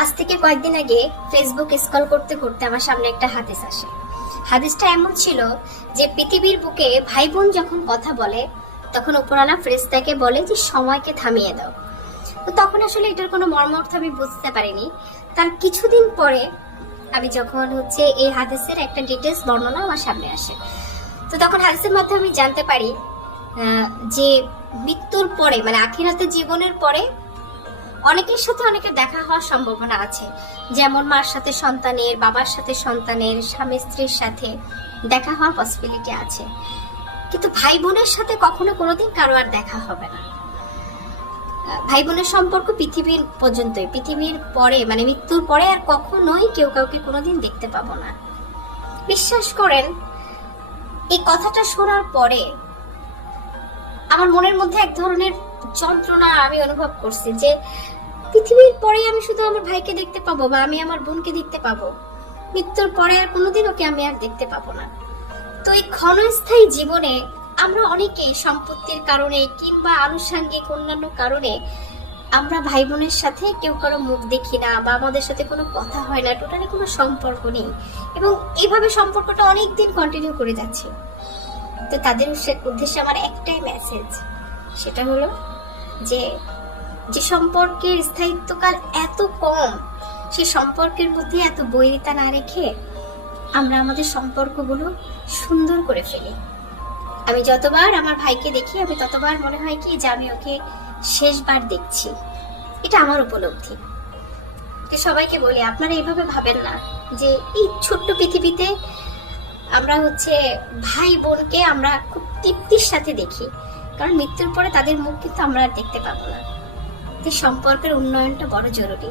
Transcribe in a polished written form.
আজ থেকে কয়েকদিন আগে ফেসবুক স্ক্রল করতে করতে আমার সামনে একটা হাদিস আসে। হাদিসটা এমন ছিল যে পৃথিবীর বুকে ভাই বোন যখন কথা বলে তখন উপরওয়ালা ফেরেশতাকে বলে যে সময়কে থামিয়ে দাও। তো তখন আসলে এটার কোনো মর্মার্থ আমি বুঝতে পারিনি। তার কিছুদিন পরে আমি যখন এই হাদিসের একটা ডিটেলস বর্ণনা আমার সামনে আসে, তো তখন হাদিসের মাধ্যমে আমি জানতে পারি যে মৃত্যুর পরে মানে আখিরাতের জীবনের পরে অনেকের সাথে অনেকের দেখা হওয়ার সম্ভাবনা আছে। যেমন মার সাথে সন্তানের, বাবার সাথে সন্তানের, স্বামী স্ত্রীর সাথে দেখা হওয়ার পসিবিলিটি আছে, কিন্তু ভাই বোনের সাথে কখনো কোনোদিন কারো আর দেখা হবে না। ভাই বোনের সম্পর্ক পৃথিবীর পর্যন্তই, পৃথিবীর পরে মানে মৃত্যুর পরে আর কখনোই কেউ কাউকে কোনোদিন দেখতে পাবো না। বিশ্বাস করেন, এই কথাটা শোনার পরে আমার মনের মধ্যে এক ধরনের যন্ত্রণা আমি অনুভব করছি যে পৃথিবীর পরে আমি শুধু আমার ভাইকে দেখতে পাবো বা আমি আমার বোনকে দেখতে পাবো, মৃত্যুর পরে আর কোনোদিন ওকে আমি আর দেখতে পাবো না। তো এই ক্ষণস্থায়ী জীবনে আমরা অনেকে সম্পত্তির কারণে কিংবা আনুষঙ্গিক অন্যান্য কারণে আমরা ভাই বোনের সাথে কেউ কারো মুখ দেখি না বা আমাদের সাথে কোনো কথা হয় না, টোটালি কোনো সম্পর্ক নেই, এবং এইভাবে সম্পর্কটা অনেক দিন কন্টিনিউ করে যাচ্ছে। তো তাদের উদ্দেশ্যে আমার একটাই মেসেজ, সেটা হলো যে যে সম্পর্কের স্থায়িত্বকাল এত কম, সেই সম্পর্কের মধ্যে এত বৈরিতা না রেখে আমরা আমাদের সম্পর্কগুলো সুন্দর করে ফেলি। আমি যতবার আমার ভাইকে দেখি আমি ততবার মনে হয় কি যে আমি ওকে শেষবার দেখছি। এটা আমার উপলব্ধি। তো সবাইকে বলি, আপনারা এইভাবে ভাবেন না যে এই ছোট্ট পৃথিবীতে আমরা ভাই বোনকে আমরা খুব তৃপ্তির সাথে দেখি, কারণ মৃত্যুর পরে তাদের মুখ কিন্তু আমরা আর দেখতে পাবো না। সম্পর্কের উন্নয়নটা বড় জরুরি।